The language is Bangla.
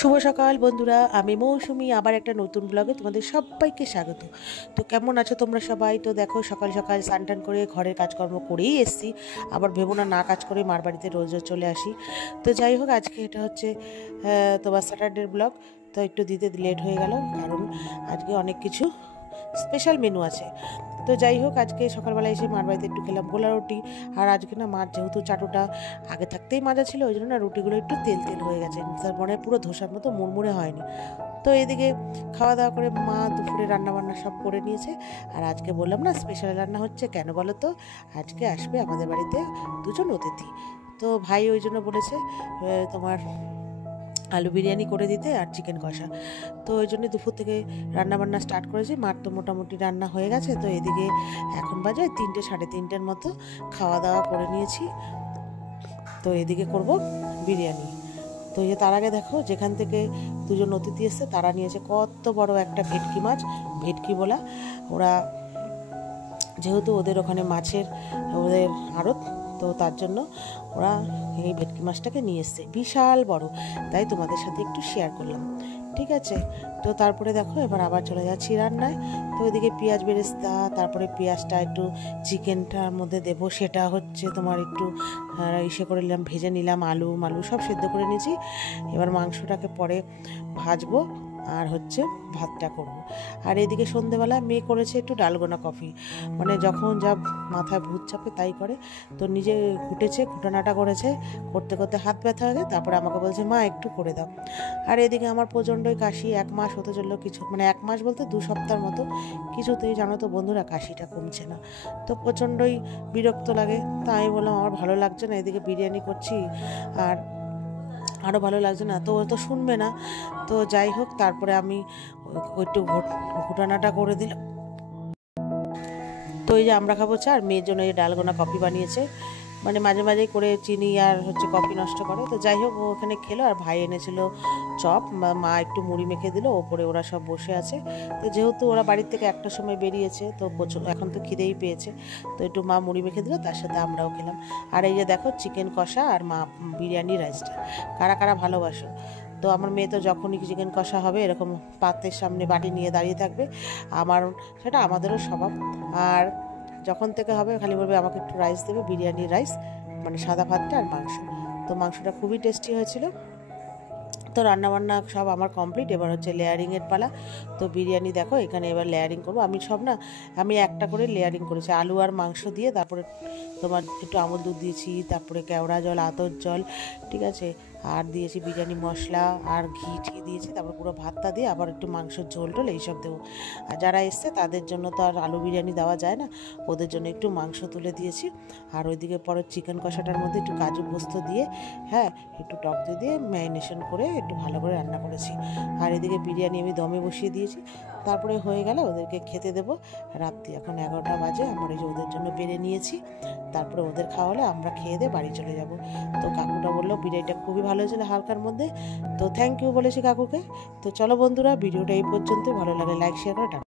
শুভ সকাল বন্ধুরা, আমি মৌসুমি আবার একটা নতুন ব্লগে তোমাদের সবাইকে স্বাগত। তো কেমন আছো তোমরা সবাই? তো দেখো সকাল সকাল স্নান টান করে ঘরের কাজকর্ম করেই এসছি। আবার ভেবো না কাজ করে মার বাড়িতে রোজ রোজ চলে আসি। তো যাই হোক, আজকে এটা হচ্ছে তোমার স্যাটারডের ব্লগ। তো একটু দিতে লেট হয়ে গেল, কারণ আজকে অনেক কিছু স্পেশাল মেনু আছে। তো যাই হোক, আজকে সকালবেলা এসে মার বাড়িতে একটু খেলাম গোলা রুটি। আর আজকে না মার যেহেতু চাটুটা আগে থাকতেই মাজা ছিল, ওই জন্য না রুটিগুলো একটু তেল তেল হয়ে গেছে, তারপরে পুরো ধোসার মতো মুড়মুড়ে হয়নি। তো এদিকে খাওয়া দাওয়া করে মা দুপুরে রান্নাবান্না সব করে নিয়েছে। আর আজকে বললাম না স্পেশাল রান্না হচ্ছে, কেন বলো তো? আজকে আসবে আমাদের বাড়িতে দুজন অতিথি। তো ভাই ওই জন্য বলেছে তোমার আলু বিরিয়ানি করে দিতে আর চিকেন কষা। তো ওই জন্য দুপুর থেকে রান্নাবান্না স্টার্ট করেছি। মার তো মোটামুটি রান্না হয়ে গেছে। তো এদিকে এখন বাজে 3টে সাড়ে 3টের মতো, খাওয়া দাওয়া করে নিয়েছি। তো এদিকে করব বিরিয়ানি। তো এই যে তার আগে দেখো, যেখান থেকে দুজন অতিথি এসছে তারা নিয়েছে কত বড় একটা ভেটকি মাছ, ভেটকি বলা। ওরা যেহেতু ওদের ওখানে মাছের ওদের আড়ত, তো তার জন্য ওরা এই ভেটকি মাছটাকে নিয়ে এসছে বিশাল বড়। তাই তোমাদের সাথে একটু শেয়ার করলাম, ঠিক আছে? তো তারপরে দেখো এবার আবার চলে যাচ্ছি রান্নায়। তো ওইদিকে পেঁয়াজ বেরেস্তা, তারপরে পেঁয়াজটা একটু চিকেনটার মধ্যে দেবো, সেটা হচ্ছে তোমার একটু ইসে করে নিলাম, ভেজে নিলাম, আলু মালু সব সেদ্ধ করে নিয়েছি। এবার মাংসটাকে পরে ভাজবো আর হচ্ছে ভাতটা করব। আর এদিকে সন্ধেবেলা মেয়ে করেছে একটু ডালগোনা কফি, মানে যখন যা মাথায় ভূত চাপে তাই করে। তো নিজে ঘুটেছে, ঘুটানাটা করেছে, করতে করতে হাত ব্যথা হয়ে গেছে। তারপরে আমাকে বলছে মা একটু করে দাও। আর এদিকে আমার প্রচণ্ডই কাশি, 1 মাস হতে চললো, কিছু মানে 1 মাস বলতে 2 সপ্তাহের মতো, কিছুতেই জানো তো বন্ধুরা কাশিটা কমছে না। তো প্রচণ্ডই বিরক্ত লাগে। তা আমি বললাম আমার ভালো লাগছে না, এদিকে বিরিয়ানি করছি আর আরও ভালো লাগছে না, তো ও তো শুনবে না। তো যাই হোক, তারপরে আমি একটু ঘুটানাটা করে দিলাম। তো এই যে আমরা খাবো চা, আর মেয়ের জন্য এই ডালগোনা কফি বানিয়েছে, মানে মাঝে মাঝে করে চিনি আর হচ্ছে কফি নষ্ট করে। তো যাই হোক, ও ওখানে খেলো। আর ভাই এনেছিল চপ, মা একটু মুড়ি মেখে দিল, ওপরে ওরা সব বসে আছে। তো যেহেতু ওরা বাড়ির থেকে একটার সময় বেরিয়েছে, তো এখন তো খিদেই পেয়েছে, তো একটু মা মুড়ি মেখে দিল, তার সাথে আমরাও খেলাম। আর এই যে দেখো চিকেন কষা আর মা বিরিয়ানি রাইসটা, কারা কারা ভালোবাসো? তো আমার মেয়ে তো যখনই চিকেন কষা হবে এরকম পাতের সামনে বাটি নিয়ে দাঁড়িয়ে থাকবে। আমার সেটা আমাদেরও স্বভাব। আর যখন থেকে হবে খালি বলবে আমাকে একটু রাইস দেবে, বিরিয়ানি রাইস, মানে সাদা ভাতটা আর মাংস। তো মাংসটা খুবই টেস্টি হয়েছিল। তো রান্নাবান্না সব আমার কমপ্লিট, এবার হচ্ছে লেয়ারিংয়ের পালা। তো বিরিয়ানি দেখো এখানে এবার লেয়ারিং করবো। আমি একটা করে লেয়ারিং করেছি, আলু আর মাংস দিয়ে, তারপরে তোমার একটু আমুল দুধ দিয়েছি, তারপরে কেওড়া জল, আতর জল, ঠিক আছে, আর দিয়েছি বিরিয়ানি মশলা আর ঘি ঠি দিয়েছি। তারপর পুরো ভাতটা দিয়ে আবার একটু মাংসের ঝোল টোল এইসব দেবো। আর যারা এসছে তাদের জন্য তো আর আলু বিরিয়ানি দেওয়া যায় না, ওদের জন্য একটু মাংস তুলে দিয়েছি। আর ওইদিকে পরে চিকেন কষাটার মধ্যে একটু কাজু পোস্ত দিয়ে, হ্যাঁ, একটু টক দিয়ে ম্যারিনেশন করে একটু ভালো করে রান্না করেছি। আর এদিকে বিরিয়ানি আমি দমে বসিয়ে দিয়েছি। তারপরে হয়ে গেলে ওদেরকে খেতে দেবো। রাত্রি এখন 11টা বাজে, আমার এই যে ওদের জন্য বেড়ে নিয়েছি। তারপরে ওদের খাওয়ালে আমরা খেয়ে দিয়ে বাড়ি চলে যাব। তো কাকুটা বললো বিরিয়ানিটা খুবই ভালো হয়েছিল হালকার মধ্যে। তো থ্যাংক ইউ বলেছি কাকুকে। তো চলো বন্ধুরা, ভিডিওটা এই পর্যন্ত, ভালো লাগে লাইক শেয়ার করে